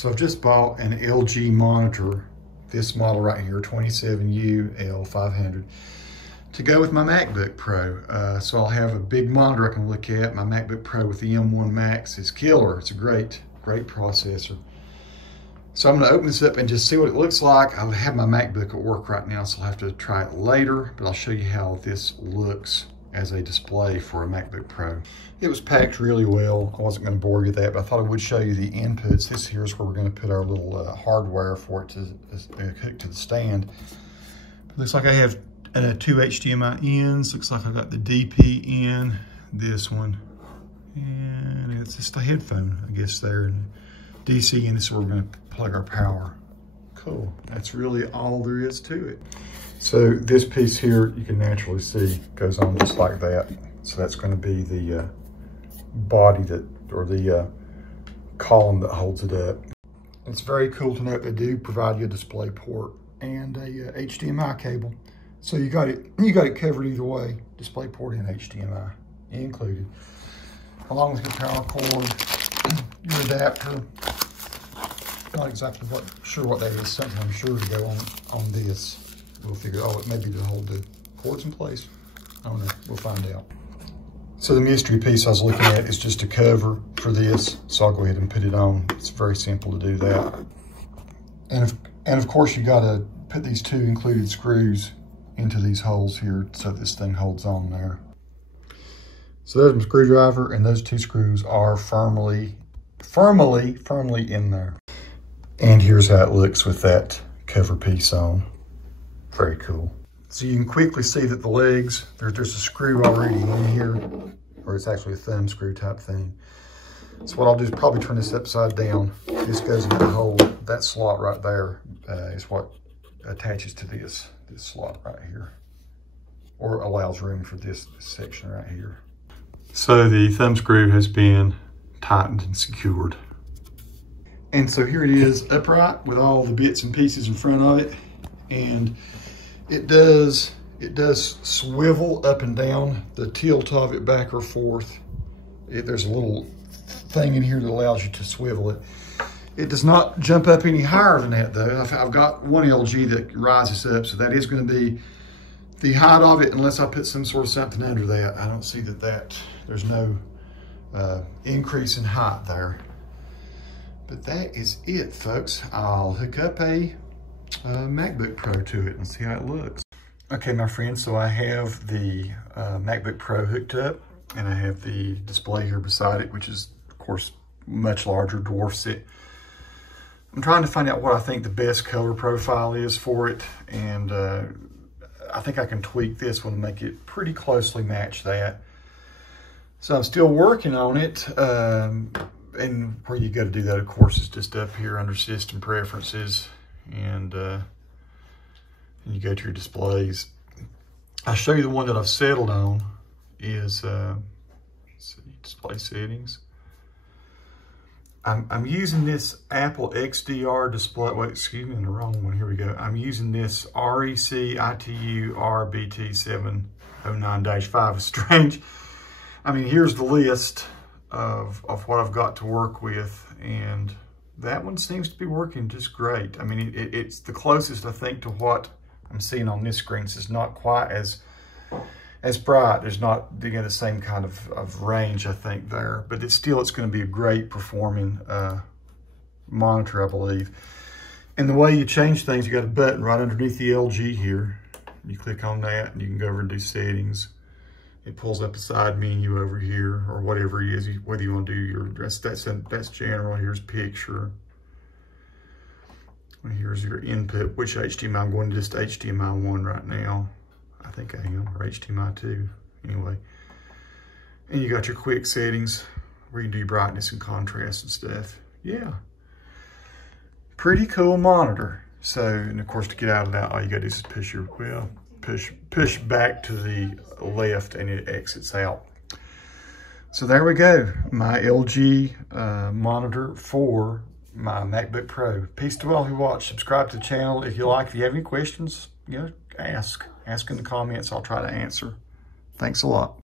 So I've just bought an LG monitor, this model right here, 27UL500, to go with my MacBook Pro. So I'll have a big monitor I can look at. My MacBook Pro with the M1 Max is killer. It's a great processor. So I'm gonna open this up and just see what it looks like. I have my MacBook at work right now, so I'll have to try it later, but I'll show you how this looks as a display for a MacBook Pro. It was packed really well. I wasn't gonna bore you with that, but I thought I would show you the inputs. This here is where we're gonna put our little hardware for it to hook to the stand. It looks like I have 2 HDMI ins. Looks like I got the DP in, this one, and it's just a headphone, I guess there, and DC, and this is where we're gonna plug our power. Cool, that's really all there is to it. So this piece here, you can naturally see, goes on just like that. So that's going to be the body or the column that holds it up. It's very cool to note they do provide you a display port and a HDMI cable. So you got it covered either way, display port and HDMI included. Along with your power cord, your adapter. Not exactly sure what that is, something I'm sure to go on this. We'll figure, it may be to hold the cords in place. I don't know, we'll find out. So the mystery piece I was looking at is just a cover for this. So I'll go ahead and put it on. It's very simple to do that. And of course you gotta put these 2 included screws into these holes here so this thing holds on there. So there's my screwdriver, and those 2 screws are firmly in there. And here's how it looks with that cover piece on. Very cool. So you can quickly see that the legs, there's a screw already in here, or it's actually a thumb screw type thing. So what I'll do is probably turn this upside down. This goes in that hole. That slot right there is what attaches to this slot right here, or allows room for this section right here. So the thumb screw has been tightened and secured. And so here it is upright with all the bits and pieces in front of it. And it does swivel up and down, the tilt of it back or forth. There's a little thing in here that allows you to swivel it. It does not jump up any higher than that though. I've got one LG that rises up, so that is going to be the height of it unless I put some sort of something under that. I don't see there's no increase in height there. But that is it, folks. I'll hook up a MacBook Pro to it and see how it looks. Okay, my friends, so I have the MacBook Pro hooked up, and I have the display here beside it, which is, of course, much larger, dwarfs it. I'm trying to find out what I think the best color profile is for it, and I think I can tweak this one and make it pretty closely match that. So I'm still working on it. And where you got to do that, of course, is just up here under System Preferences, and you go to your displays. I'll show you the one that I've settled on is display settings. I'm using this Apple XDR display. Wait, excuse me, the wrong one. Here we go. I'm using this REC ITU RBT709-5. It's strange. I mean, here's the list of what I've got to work with, and that one seems to be working just great. I mean, it's the closest, I think, to what I'm seeing on this screen. So it's not quite as bright. There's not the same kind of range, I think, there, but it's going to be a great performing monitor, I believe. And the way you change things, you got a button right underneath the LG here. You click on that and you can go over and do settings. It pulls up a side menu over here, or whatever it is, whether you want to do your address. That's general. Here's picture. And here's your input, which HDMI. I'm going to just HDMI 1 right now. I think I am, or HDMI 2, anyway. And you got your quick settings where you can do brightness and contrast and stuff. Yeah. Pretty cool monitor. So, and of course, to get out of that, all you got to do is push back to the left and it exits out. So there we go, my LG monitor for my MacBook Pro. Peace to all who watch. Subscribe to the channel if you like. If you have any questions, ask in the comments. I'll try to answer. Thanks a lot.